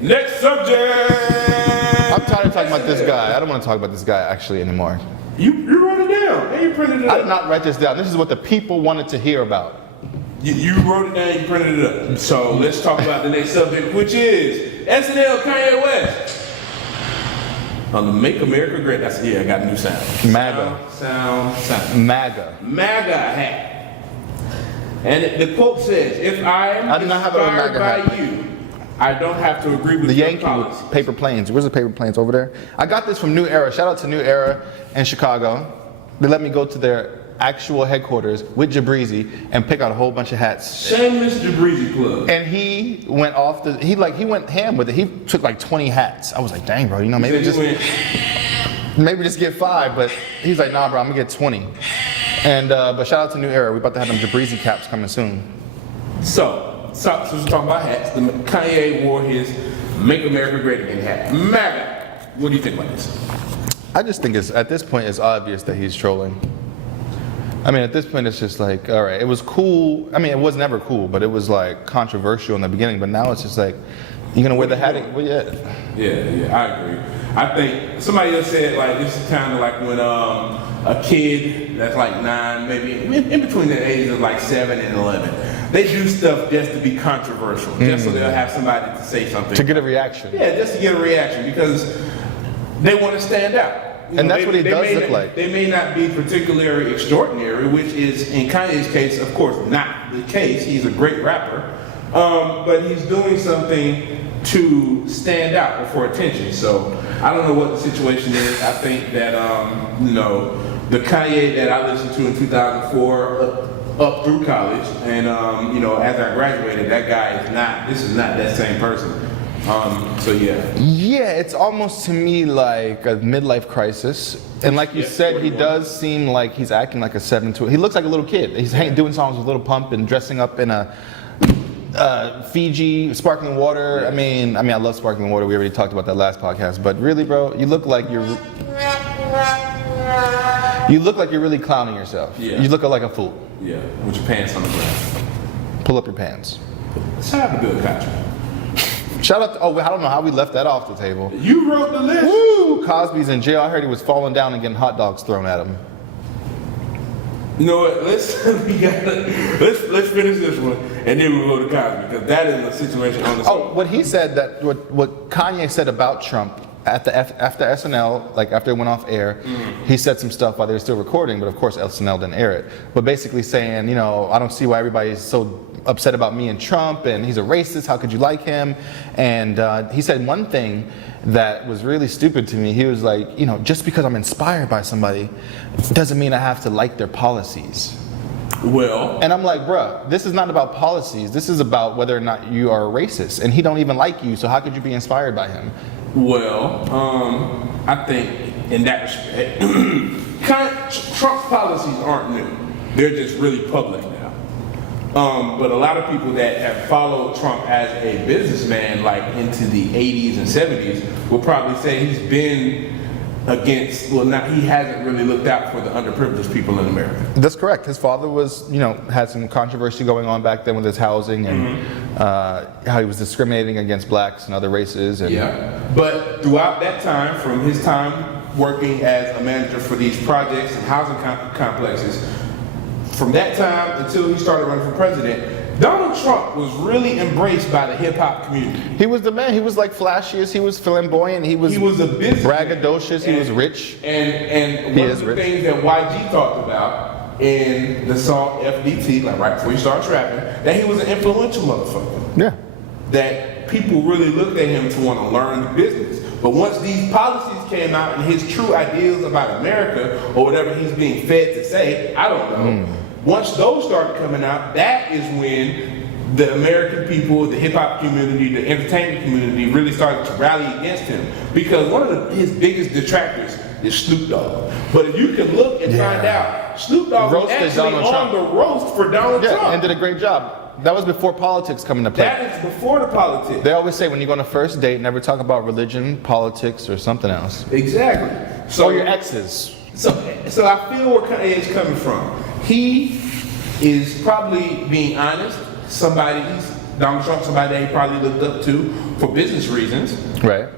Next subject. I'm tired of talking about this guy. I don't want to talk about this guy actually anymore. You wrote it down and you printed it up. I did not write this down. This is what the people wanted to hear about. You wrote it down, you printed it up. So let's talk about the next subject, which is SNL Kanye West. On the Make America Great. I got a new sound. MAGA. Sound. MAGA. MAGA hat. And the quote says, if I am inspired by you, I don't have to agree with the your Yankee policies. paper planes. Where's the paper planes over there? I got this from New Era. Shout out to New Era in Chicago. They let me go to their actual headquarters with Jabrizi and pick out a whole bunch of hats. Shameless Jabrizi plug. And he went off the, he went ham with it. He took like 20 hats. I was like, dang, bro, you know, maybe just get 5. But he's like, nah, bro, I'm gonna get 20. And but shout out to New Era. We're about to have them Jabrizi caps coming soon. So we're talking about hats. Kanye wore his Make America Great Again hat. MAGA. What do you think about this? I just think at this point it's obvious that he's trolling. I mean, at this point, it's just like, all right, it was cool. I mean, it was never cool, but it was like controversial in the beginning. But now it's just like, you're gonna wear the hat? Well, yeah. Yeah, I agree. I think somebody else said like this is kind of like when a kid that's like 9, maybe in between the ages of like 7 and 11, they do stuff just to be controversial, just so they'll have somebody to say something. To get a reaction. Yeah, just to get a reaction because they want to stand out. And that's what he does look like. They may not be particularly extraordinary, which is, in Kanye's case, of course, not the case. He's a great rapper. But he's doing something to stand out or for attention. So I don't know what the situation is. I think that, the Kanye that I listened to in 2004 up through college, and, as I graduated, that guy this is not that same person. So yeah. Yeah, it's almost to me like a midlife crisis. And like you said, he does seem like he's acting like a 7 to. He looks like a little kid. He's doing songs with Little Pump and dressing up in a Fiji sparkling water. I mean, I love sparkling water. We already talked about that last podcast. But really, bro, you look like you're really clowning yourself. Yeah. You look like a fool. Yeah, with your pants on the ground. Pull up your pants. Shout out to Bill Cosby. Shout out to, I don't know how we left that off the table. You wrote the list. Woo! Cosby's in jail. I heard he was falling down and getting hot dogs thrown at him. You know what? Let's finish this one and then we'll go to Cosby because that is a situation on the what he said what Kanye said about Trump after SNL, like after it went off air, he said some stuff while they were still recording, but of course SNL didn't air it. But basically saying, I don't see why everybody's so upset about me and Trump, and he's a racist, how could you like him? And he said one thing that was really stupid to me. He was like, just because I'm inspired by somebody doesn't mean I have to like their policies. Well, and I'm like, bruh, this is not about policies. This is about whether or not you are a racist, and he don't even like you, so how could you be inspired by him? Well, I think in that respect, Trump's policies aren't new. They're just really public now. But a lot of people that have followed Trump as a businessman, like into the 80s and 70s, will probably say he's been against, he hasn't really looked out for the underprivileged people in America. That's correct. His father was, had some controversy going on back then with his housing and how he was discriminating against blacks and other races. And but throughout that time, from his time working as a manager for these projects and housing complexes, from that time until he started running for president, Donald Trump was really embraced by the hip-hop community. He was the man. He was like flashiest. He was flamboyant. He was a business braggadocious. He was rich. And one of the things that YG talked about in the song FDT, like right before he started rapping, that he was an influential motherfucker. Yeah. That people really looked at him to want to learn the business. But once these policies came out and his true ideas about America, or whatever he's being fed to say, I don't know. Once those started coming out, that is when the American people, the hip-hop community, the entertainment community really started to rally against him. Because one of his biggest detractors is Snoop Dogg. But if you can look and find out, Snoop Dogg was actually on the roast for Donald Trump. And did a great job. That was before politics come into play. That is before the politics. They always say when you go on a first date, never talk about religion, politics, or something else. Exactly. So or your exes. So I feel where Kanye is coming from. He is probably being honest. Somebody's Donald Trump's somebody that he probably looked up to for business reasons. Right.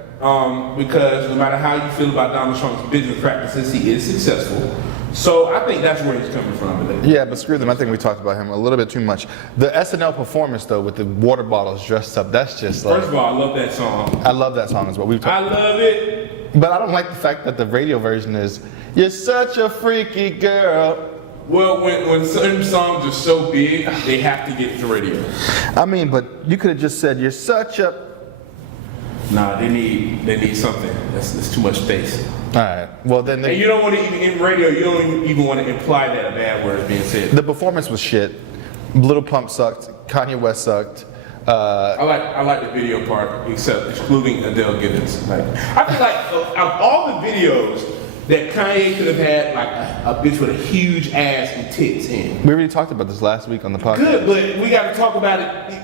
Because no matter how you feel about Donald Trump's business practices, he is successful. So I think that's where he's coming from today. Yeah, but screw them. I think we talked about him a little bit too much. The SNL performance, though, with the water bottles dressed up, that's just like... First of all, I love that song. I love that song as well. I love it. But I don't like the fact that the radio version is, "You're such a freaky girl." Well, when certain songs are so big, they have to get to radio. I mean, but you could have just said, "You're such a..." Nah, they need something. That's too much space. All right. Well, then And you don't want to even in radio. You don't even want to imply that a bad word is being said. the performance was shit. Little Pump sucked. Kanye West sucked. I like the video part, excluding Adele Gibbons. Like, I feel like of all the videos that Kanye could have had, like a bitch with a huge ass and tits in. We already talked about this last week on the podcast. Good, but we got to talk about it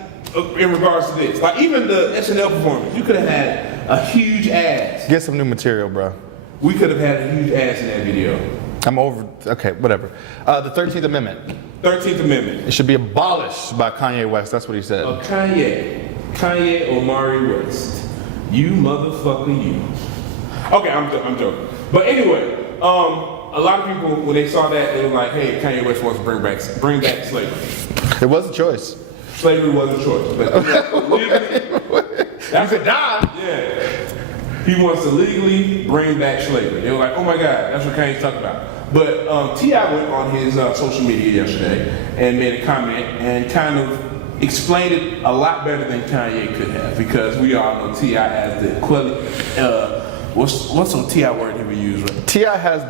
in regards to this. Like even the SNL performance, you could have had a huge ass. Get some new material, bro. We could have had a huge ass in that video. I'm over. Okay, whatever. The 13th Amendment. 13th Amendment. It should be abolished by Kanye West. That's what he said. Kanye Omari West. You motherfucker, you. Okay, I'm joking. But anyway, a lot of people when they saw that, they were like, "Hey, Kanye West wants to bring back slavery." It was a choice. Slavery was a choice, but legally, that's a die. Yeah. He wants to legally bring back slavery. They were like, "Oh my God, that's what Kanye's talking about." But T.I. went on his social media yesterday and made a comment and kind of explained it a lot better than Kanye could have, because we all know T.I. as the what's some T.I. word he would use? Right? T.I. has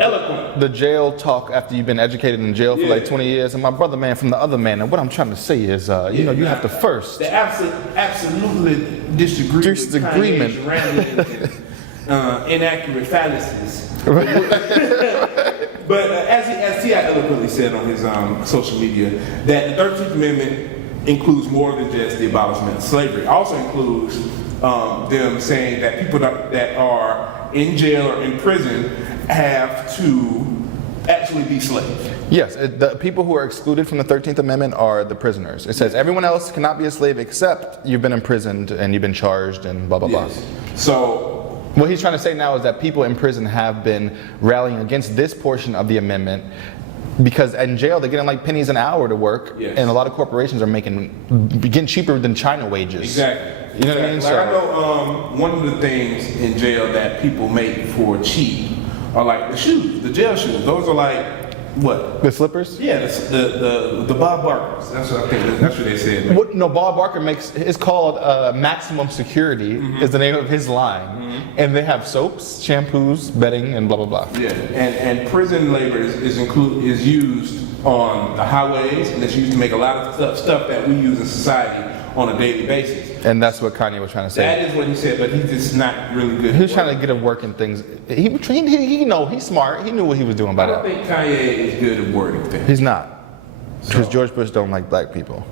the jail talk after you've been educated in jail for like 20 years, and my brother man from the other man. And what I'm trying to say is, you have to first. The absolutely disagreement. With Kanye's rambling and inaccurate fallacies. But as T.I. eloquently said on his social media, that the 13th Amendment includes more than just the abolishment of slavery. It also includes them saying that people that are in jail or in prison have to actually be slaves. Yes, the people who are excluded from the 13th Amendment are the prisoners. It says everyone else cannot be a slave except you've been imprisoned and you've been charged and blah, blah, blah. So what he's trying to say now is that people in prison have been rallying against this portion of the amendment because in jail they're getting like pennies an hour to work, and a lot of corporations are getting cheaper than China wages. Exactly. You know what I mean? Like I know one of the things in jail that people make for cheap are like the shoes, the jail shoes. Those are like what? The slippers? Yeah, the Bob Barkers. That's what I think. That's what they said. What, no, Bob Barker makes. It's called Maximum Security. Is the name of his line, and they have soaps, shampoos, bedding, and blah blah blah. Yeah, and prison labor is used on the highways, and it's used to make a lot of stuff that we use in society on a daily basis. And that's what Kanye was trying to say. That is what he said, but he's just not really good. He was trying to get him working things. He's smart. He knew what he was doing by that. I don't think Kanye is good at wording things. He's not. Because George Bush don't like black people.